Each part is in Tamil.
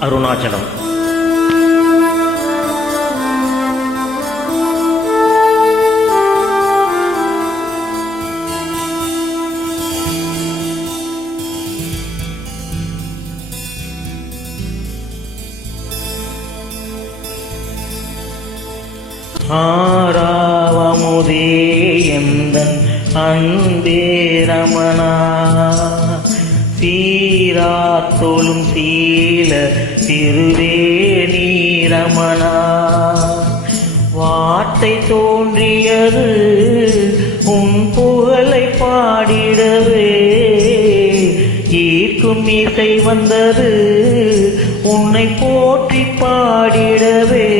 அருணாச்சலம் ஆறாவமுதே எந்தன் அன்பே ரமணா சீராத்தொழும் சீல திருவே நீரமணா. வார்த்தை தோன்றியது உன் புகழை பாடிடவே. ஈர்க்கும் இசை வந்தது உன்னை போற்றி பாடிடவே.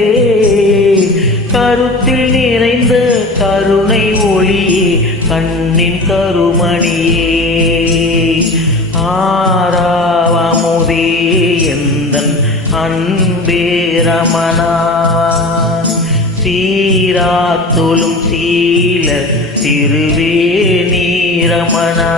கருத்தில் நிறைந்த கருணை ஒளியே கண்ணின் கருமணியே. ரமணா சீராத்தொழும் சீல திருவே நீரமணா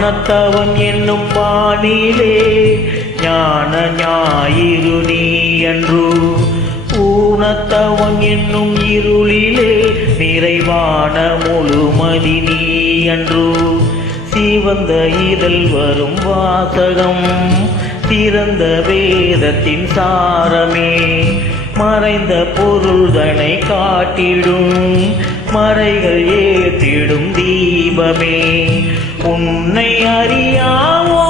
ஞானத்தவன் என்னும் பாணிலே ஞான ஞாயிறு நீ என்று ஊனத்தவன் என்னும் இருளிலே நிறைவான முழுமதி நீ என்று சிவந்த இதழ் வரும் வாசகம் திறந்த வேதத்தின் சாரமே. மறைந்த பொருள்தனை காட்டிடும் மறைகள் ஏற்றிடும் தீபமே. உன்னை அறியாமோ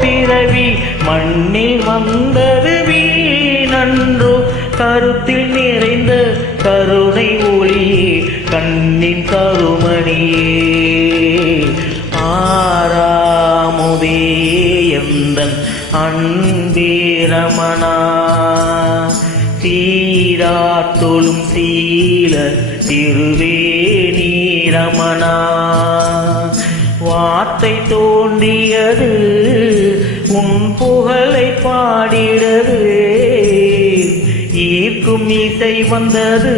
பிறவி மண்ணில் வந்தது வீணன்றோ. கருத்தில் நிறைந்த கருணை ஒளியே கண்ணின் கருமணியே ஆறாமுதே எந்தன் அன்பே காத்தொழும் சீல திருவே நீரமணா. வார்த்தை தோன்றியது உன் புகழை பாடிடது ஈர்க்கும் இசை வந்தது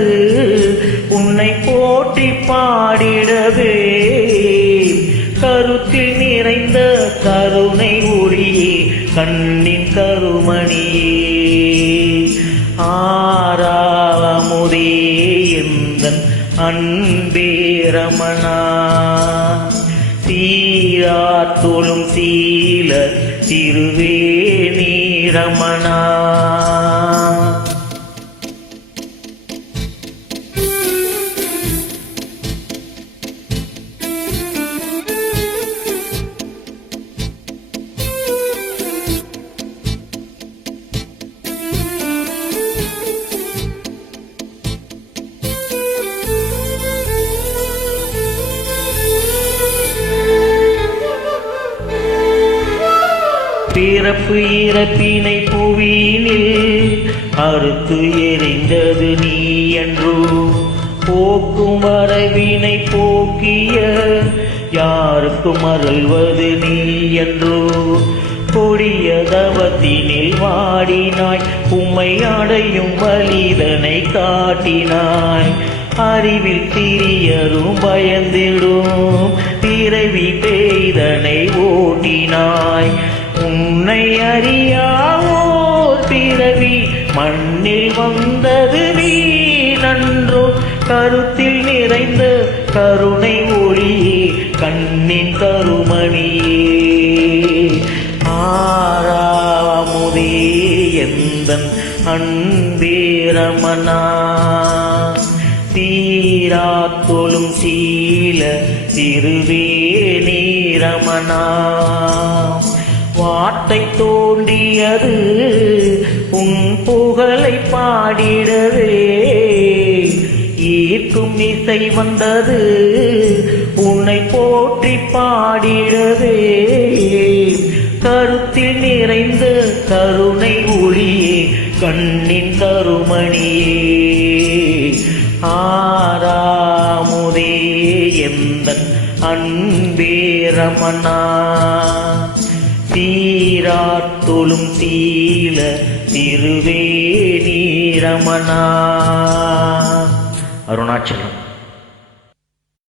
உன்னை போட்டி பாடிடவே. கருத்தில் நிறைந்த கருணை ஒளியே கண் அன்பே ரமணா சீராத்தொழும் சீல திருவே நீரமணா பிறப்பு இறப்பினை புவியினில் அறுத்து எறிந்தது நீ என்றோ போக்கும் வரவினை போக்கிய யாருக்கும் அருள்வது நீ என்றோ கொடிய தவத்தினில் வாடினாய் உம்மை அடையும் வலிதனை காட்டினாய். அறிவில் திரியரும் பயந்திடும் பிறவி பெய்தனை ஓட்டினாய். உன்னை அறியாவோர் பிறவி மண்ணில் வந்தது வீணன்றோ கருத்தில் நிறைந்த கருணை ஒளியே கண்ணின் கருமணியே. ஆறாமுதே எந்தன் அன்பே தீரா சீராத்தொழும் சீல திருவே நீரமனா வார்த்தை தோண்டியது உன் புகழை பாடிடவே. ஈர்க்கும் இசை வந்தது உன்னை போற்றி பாடிடவே. கருத்தில் நிறைந்த கருணை ஒளியே கண்ணின் கருமணியே. ஆறாமுதே எந்த அன்பே ரமணா தீல திருவே நீரமணா. அருணாச்சலம்.